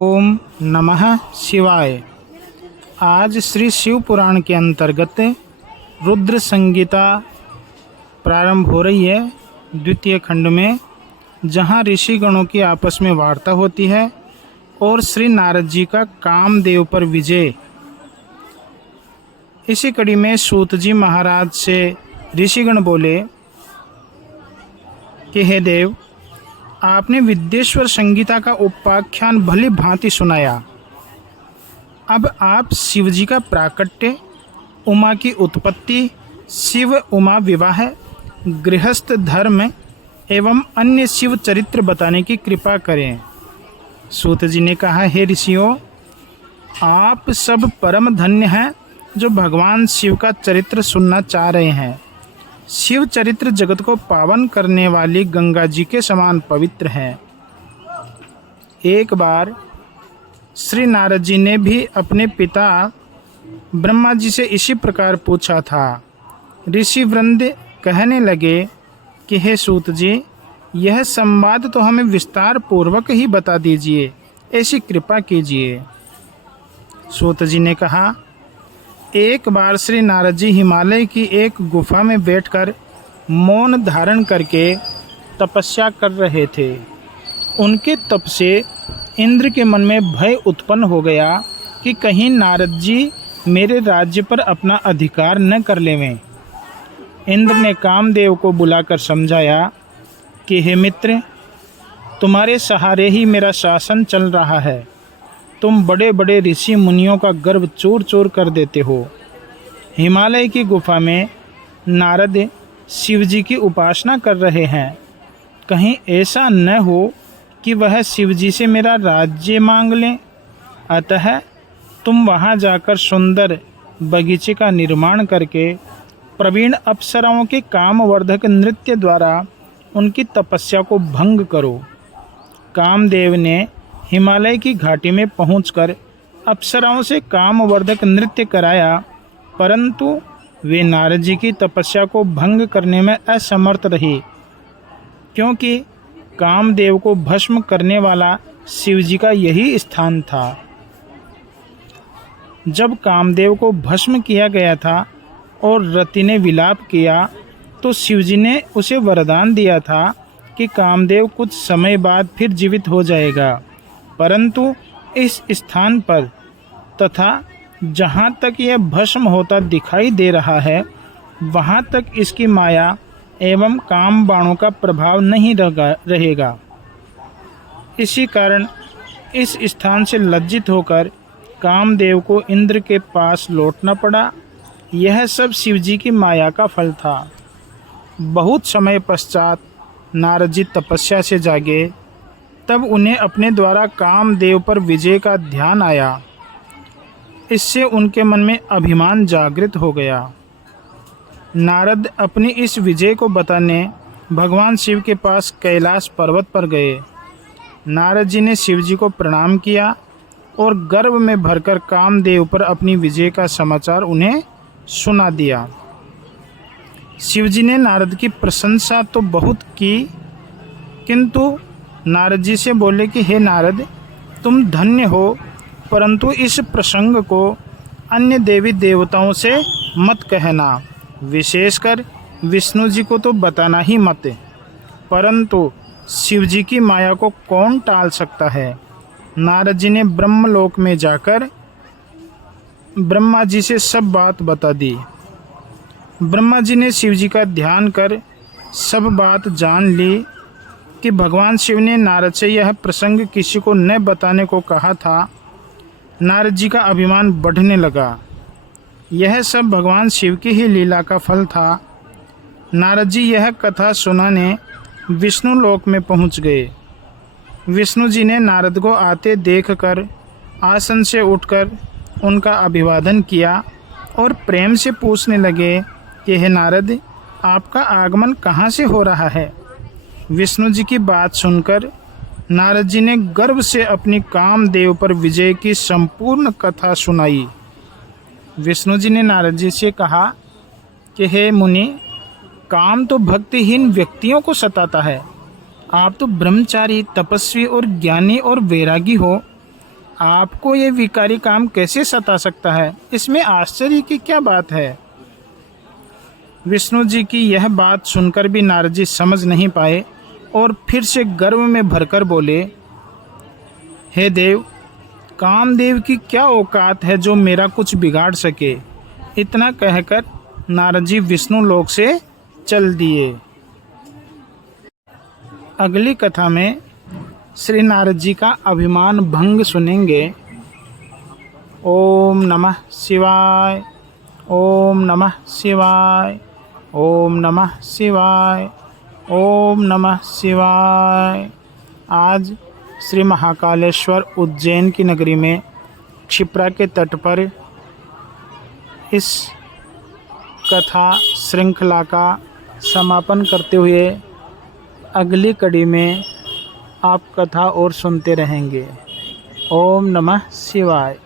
ओम नमः शिवाय। आज श्री शिव पुराण के अंतर्गत रुद्र संगीता प्रारंभ हो रही है द्वितीय खंड में, जहाँ ऋषिगणों की आपस में वार्ता होती है और श्री नारद जी का कामदेव पर विजय। इसी कड़ी में सूत जी महाराज से ऋषिगण बोले कि हे देव, आपने विद्येश्वर संगीता का उपाख्यान भली भांति सुनाया। अब आप शिव जी का प्राकट्य, उमा की उत्पत्ति, शिव उमा विवाह, गृहस्थ धर्म एवं अन्य शिव चरित्र बताने की कृपा करें। सूत जी ने कहा, हे ऋषियों, आप सब परम धन्य हैं जो भगवान शिव का चरित्र सुनना चाह रहे हैं। शिव चरित्र जगत को पावन करने वाली गंगा जी के समान पवित्र है। एक बार श्री नारद जी ने भी अपने पिता ब्रह्मा जी से इसी प्रकार पूछा था। ऋषि वृंद कहने लगे कि हे सूत जी, यह संवाद तो हमें विस्तार पूर्वक ही बता दीजिए, ऐसी कृपा कीजिए। सूत जी ने कहा, एक बार श्री नारद जी हिमालय की एक गुफा में बैठकर मौन धारण करके तपस्या कर रहे थे। उनके तप से इंद्र के मन में भय उत्पन्न हो गया कि कहीं नारद जी मेरे राज्य पर अपना अधिकार न कर लेवें। इंद्र ने कामदेव को बुलाकर समझाया कि हे मित्र, तुम्हारे सहारे ही मेरा शासन चल रहा है। तुम बड़े बड़े ऋषि मुनियों का गर्व चूर चूर कर देते हो। हिमालय की गुफा में नारद शिव जी की उपासना कर रहे हैं। कहीं ऐसा न हो कि वह शिव जी से मेरा राज्य मांग लें। अतः तुम वहां जाकर सुंदर बगीचे का निर्माण करके प्रवीण अप्सराओं के कामवर्धक नृत्य द्वारा उनकी तपस्या को भंग करो। कामदेव ने हिमालय की घाटी में पहुंचकर अप्सराओं से कामवर्धक नृत्य कराया, परंतु वे नारद जी की तपस्या को भंग करने में असमर्थ रही, क्योंकि कामदेव को भस्म करने वाला शिव जी का यही स्थान था। जब कामदेव को भस्म किया गया था और रति ने विलाप किया, तो शिव जी ने उसे वरदान दिया था कि कामदेव कुछ समय बाद फिर जीवित हो जाएगा, परंतु इस स्थान पर तथा जहाँ तक यह भस्म होता दिखाई दे रहा है, वहाँ तक इसकी माया एवं काम बाणों का प्रभाव नहीं रहेगा। इसी कारण इस स्थान से लज्जित होकर कामदेव को इंद्र के पास लौटना पड़ा। यह सब शिव जी की माया का फल था। बहुत समय पश्चात नारद जी तपस्या से जागे, तब उन्हें अपने द्वारा कामदेव पर विजय का ध्यान आया। इससे उनके मन में अभिमान जागृत हो गया। नारद अपनी इस विजय को बताने भगवान शिव के पास कैलाश पर्वत पर गए। नारद जी ने शिव जी को प्रणाम किया और गर्व में भरकर कामदेव पर अपनी विजय का समाचार उन्हें सुना दिया। शिव जी ने नारद की प्रशंसा तो बहुत की, किंतु नारद जी से बोले कि हे नारद, तुम धन्य हो, परंतु इस प्रसंग को अन्य देवी देवताओं से मत कहना, विशेषकर विष्णु जी को तो बताना ही मत। परंतु शिव जी की माया को कौन टाल सकता है। नारद जी ने ब्रह्मलोक में जाकर ब्रह्मा जी से सब बात बता दी। ब्रह्मा जी ने शिव जी का ध्यान कर सब बात जान ली कि भगवान शिव ने नारद से यह प्रसंग किसी को न बताने को कहा था। नारद जी का अभिमान बढ़ने लगा। यह सब भगवान शिव की ही लीला का फल था। नारद जी यह कथा सुनाने विष्णु लोक में पहुंच गए। विष्णु जी ने नारद को आते देखकर आसन से उठकर उनका अभिवादन किया और प्रेम से पूछने लगे कि हे नारद, आपका आगमन कहाँ से हो रहा है। विष्णु जी की बात सुनकर नारद जी ने गर्व से अपनी कामदेव पर विजय की संपूर्ण कथा सुनाई। विष्णु जी ने नारद जी से कहा कि हे मुनि, काम तो भक्तिहीन व्यक्तियों को सताता है। आप तो ब्रह्मचारी, तपस्वी और ज्ञानी और वैरागी हो। आपको ये विकारी काम कैसे सता सकता है? इसमें आश्चर्य की क्या बात है? विष्णु जी की यह बात सुनकर भी नारद जी समझ नहीं पाए और फिर से गर्व में भरकर बोले, हे देव, कामदेव की क्या औकात है जो मेरा कुछ बिगाड़ सके? इतना कहकर नारद जी विष्णु लोक से चल दिए। अगली कथा में श्री नारद जी का अभिमान भंग सुनेंगे। ओम नमः शिवाय, ओम नमः शिवाय, ओम नमः शिवाय, ओम नमः शिवाय। आज श्री महाकालेश्वर उज्जैन की नगरी में क्षिप्रा के तट पर इस कथा श्रृंखला का समापन करते हुए अगली कड़ी में आप कथा और सुनते रहेंगे। ओम नमः शिवाय।